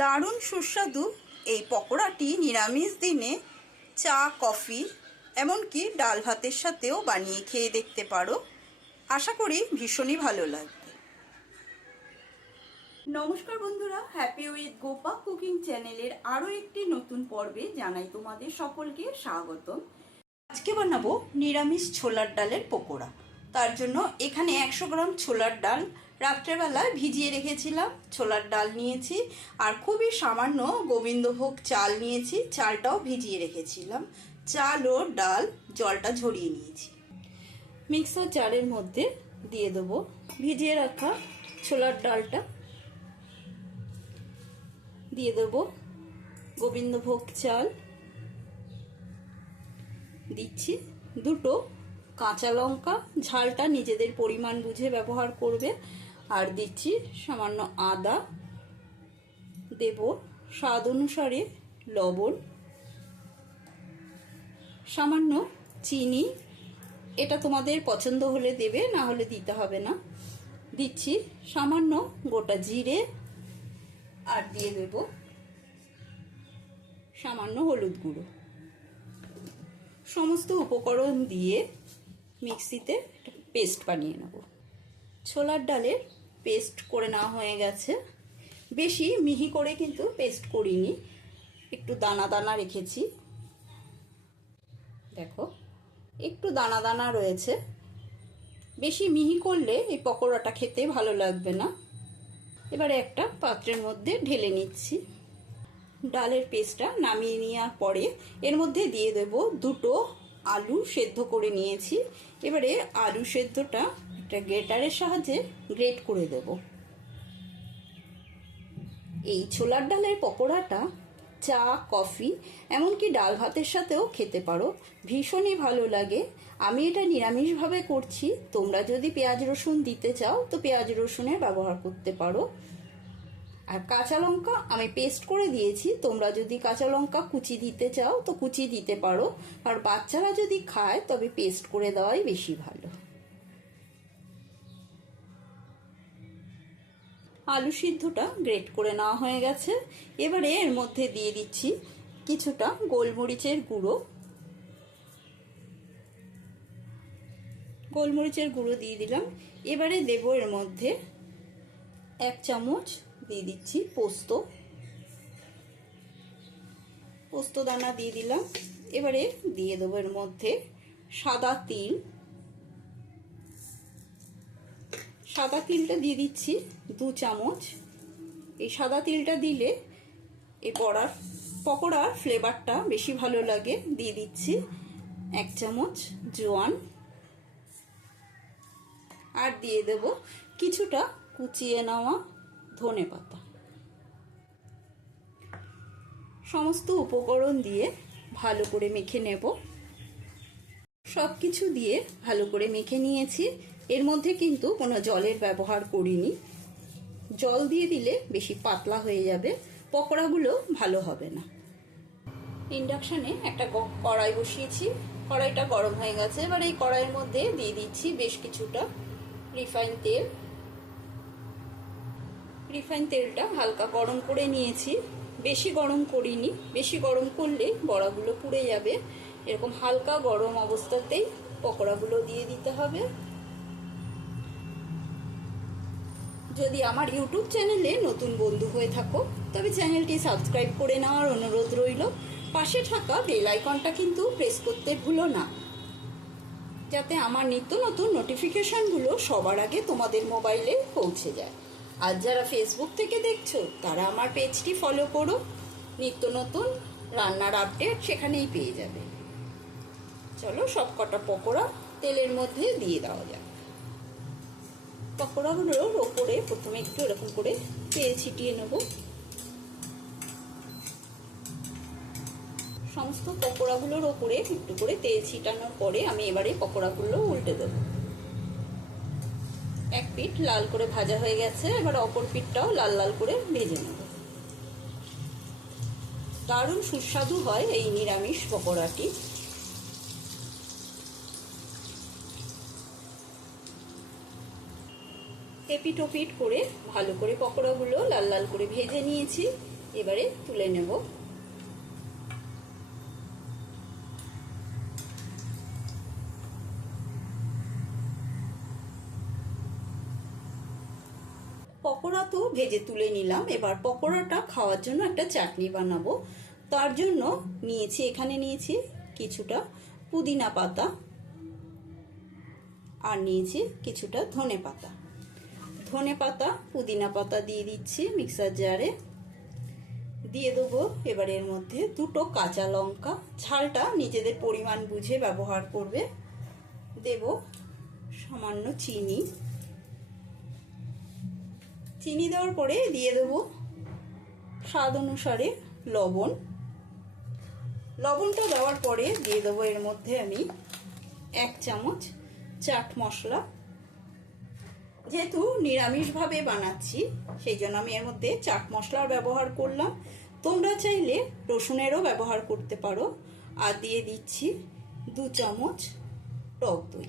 দারুণ সুস্বাদু এই পকোড়াটি নিরামিষ দিনে চা, কফি, এমনকি ডাল ভাতের সাথেও বানিয়ে খেয়ে দেখতে পারো। আশা করি ভীষণই ভালো লাগবে। নমস্কার বন্ধুরা, হ্যাপি উইথ গোপা কুকিং চ্যানেলের আরও একটি নতুন পর্বে জানাই তোমাদের সকলকে স্বাগতম। আজকে বানাবো নিরামিষ ছোলার ডালের পকোড়া। তার জন্য এখানে 100 গ্রাম ছোলার ডাল রাত্রেবেলায় ভিজিয়ে রেখেছিলাম। ছোলার ডাল নিয়েছি আর খুবই সামান্য গোবিন্দভোগ চাল নিয়েছি, চালটাও ভিজিয়ে রেখেছিলাম। চাল ও ডাল জলটা ঝরিয়ে নিয়েছি। মিক্সার জারের মধ্যে দিয়ে দেবো ভিজিয়ে রাখা ছোলার ডালটা, দিয়ে দেবো গোবিন্দভোগ চাল, দিচ্ছি দুটো কাঁচা লঙ্কা, ঝালটা নিজেদের পরিমাণ বুঝে ব্যবহার করবে, আর দিচ্ছি সামান্য আদা, দেব স্বাদ অনুসারে লবণ, সামান্য চিনি, এটা তোমাদের পছন্দ হলে দেবে, না হলে দিতে হবে না। দিচ্ছি সামান্য গোটা জিরে, আর দিয়ে দেব সামান্য হলুদ গুঁড়ো। সমস্ত উপকরণ দিয়ে মিক্সিতে পেস্ট বানিয়ে নেব। ছোলার ডালের পেস্ট করে নেওয়া হয়ে গেছে। বেশি মিহি করে কিন্তু পেস্ট করিনি, একটু দানা দানা রেখেছি। দেখো একটু দানা দানা রয়েছে। বেশি মিহি করলে এই পকোড়াটা খেতে ভালো লাগবে না। এবারে একটা পাত্রের মধ্যে ঢেলে নিচ্ছি। ডালের পেস্টটা নামিয়ে নেওয়ার পরে এর মধ্যে দিয়ে দেব দুটো আলু সেদ্ধ করে নিয়েছি। এবারে আলু সেদ্ধটা একটা গ্রেটারের সাহায্যে গ্রেট করে দেব। এই ছোলার ডালের পকোড়াটা চা, কফি, এমনকি ডাল ভাতের সাথেও খেতে পারো, ভীষণই ভালো লাগে। আমি এটা নিরামিষভাবে করছি, তোমরা যদি পেঁয়াজ রসুন দিতে চাও তো পেঁয়াজ রসুনের ব্যবহার করতে পারো। আর কাঁচা লঙ্কা আমি পেস্ট করে দিয়েছি, তোমরা যদি কাঁচা লঙ্কা কুচি দিতে চাও তো কুচি দিতে পারো, আর বাচ্চারা যদি খায় তবে পেস্ট করে দেওয়াই বেশি ভালো। আলু সিদ্ধটা গ্রেট করে নেওয়া হয়ে গেছে। এবারে এর মধ্যে দিয়ে দিচ্ছি কিছুটা গোলমরিচের গুঁড়ো। গোলমরিচের গুঁড়ো দিয়ে দিলাম। এবারে দেব এর মধ্যে 1 চামচ দিয়ে দিচ্ছি পোস্ত দানা দিয়ে দিলাম। এবারে দিয়ে দেবো এর মধ্যে সাদা তিলটা দিয়ে দিচ্ছি 2 চামচ। এই সাদা তিলটা দিলে এই পকোড়ার ফ্লেভারটা বেশি ভালো লাগে। দিয়ে দিচ্ছি 1 চামচ জোয়ান, আর দিয়ে দেব কিছুটা কুচিয়ে নেওয়া ধনেপাতা। সমস্ত উপকরণ দিয়ে ভালো করে মেখে নেব। সব কিছু দিয়ে ভালো করে মেখে নিয়েছি। এর মধ্যে কিন্তু কোনো জলের ব্যবহার করিনি। জল দিয়ে দিলে বেশি পাতলা হয়ে যাবে, পকোড়াগুলো ভালো হবে না। ইন্ডাকশানে একটা কড়াই বসিয়েছি, কড়াইটা গরম হয়ে গেছে। এবার এই কড়াইয়ের মধ্যে দিয়ে দিচ্ছি বেশ কিছুটা রিফাইন তেল। রিফাইন তেলটা হালকা গরম করে নিয়েছি, বেশি গরম করিনি, বেশি গরম করলে বড়াগুলো পুড়ে যাবে। এরকম হালকা গরম অবস্থাতেই পকোড়াগুলো দিয়ে দিতে হবে। যদি আমার ইউটিউব চ্যানেলে নতুন বন্ধু হয়ে থাকো তবে চ্যানেলটি সাবস্ক্রাইব করে নেওয়ার অনুরোধ রইল। পাশে থাকা বেল আইকনটা কিন্তু প্রেস করতে ভুলো না, যাতে আমার নিত্য নতুন নোটিফিকেশনগুলো সবার আগে তোমাদের মোবাইলে পৌঁছে যায়। আর যারা ফেসবুক থেকে দেখছো তারা আমার পেজটি ফলো করো, নিত্য নতুন রান্নার আপডেট সেখানেই পেয়ে যাবে। চলো সব কটা পকোড়া তেলের মধ্যে দিয়ে দেওয়া যাক। পকোড়াগুলোর ওপরে প্রথমে একটু এরকম করে তেল ছিটিয়ে নেব। সমস্ত পকোড়াগুলোর ওপরে একটু করে তেল ছিটানোর পরে আমি এবারে পকোড়াগুলো উল্টে দেব। এক পিঠ লাল করে ভাজা হয়ে গেছে, এবার অপর পিঠটাও লাল লাল করে ভেজে নেব। দারুণ সুস্বাদু হয় এই নিরামিষ পকোড়াটি। এপিট ওপিট করে ভালো করে পকোড়াগুলো লাল লাল করে ভেজে নিয়েছি। এবারে তুলে নেব। পকোড়া তো ভেজে তুলে নিলাম। এবার পকোড়াটা খাওয়ার জন্য একটা চাটনি বানাবো। তার জন্য এখানে নিয়েছি কিছুটা পুদিনা পাতা আর নিয়েছি কিছুটা ধনে পাতা। ধনে পাতা পুদিনা পাতা দিয়ে দিচ্ছি মিক্সার জারে। দিয়ে দেবো এবার এর মধ্যে দুটো কাঁচা লঙ্কা, ঝালটা নিজেদের পরিমাণ বুঝে ব্যবহার করবে। দেব সামান্য চিনি। চিনি দেওয়ার পরে দিয়ে দেবো স্বাদ অনুসারে লবণ। লবণটা দেওয়ার পরে দিয়ে দেবো এর মধ্যে আমি 1 চামচ চাট মশলা। যেহেতু নিরামিষভাবে বানাচ্ছি সেই জন্য আমি এর মধ্যে চাট মশলার ব্যবহার করলাম। তোমরা চাইলে রসুনেরও ব্যবহার করতে পারো। আর দিয়ে দিচ্ছি 2 চামচ টক দই।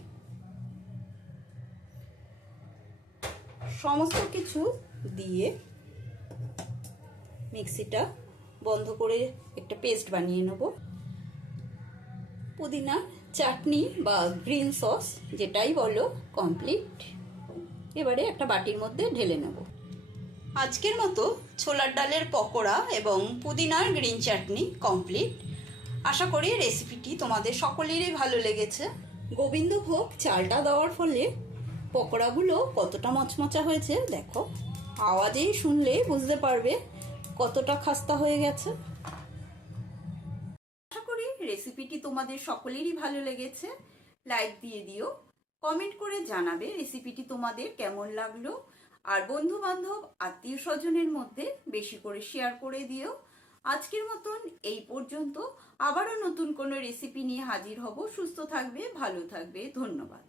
সমস্ত কিছু দিয়ে মিক্সিটা বন্ধ করে একটা পেস্ট বানিয়ে নেব। পুদিনা চাটনি বা গ্রিন সস যেটাই বলো কমপ্লিট। এবারে একটা বাটির মধ্যে ঢেলে নেব। আজকের মতো ছোলার ডালের পকোড়া এবং পুদিনার গ্রিন চাটনি কমপ্লিট। আশা করি রেসিপিটি তোমাদের সকলেরই ভালো লেগেছে। গোবিন্দভোগ চালটা দেওয়ার ফলে পকোড়াগুলো কতটা মচমচা হয়েছে দেখো। আওয়াজেই শুনলে বুঝতে পারবে কতটা খাস্তা হয়ে গেছে। আশা করি রেসিপিটি তোমাদের সকলেরই ভালো লেগেছে। লাইক দিয়ে দিও, কমেন্ট করে জানাবে রেসিপিটি তোমাদের কেমন লাগলো। আর বন্ধু বান্ধব আত্মীয় স্বজনের মধ্যে বেশি করে শেয়ার করে দিও। আজকের মতন এই পর্যন্ত। আবারও নতুন কোনো রেসিপি নিয়ে হাজির হব। সুস্থ থাকবে, ভালো থাকবে। ধন্যবাদ।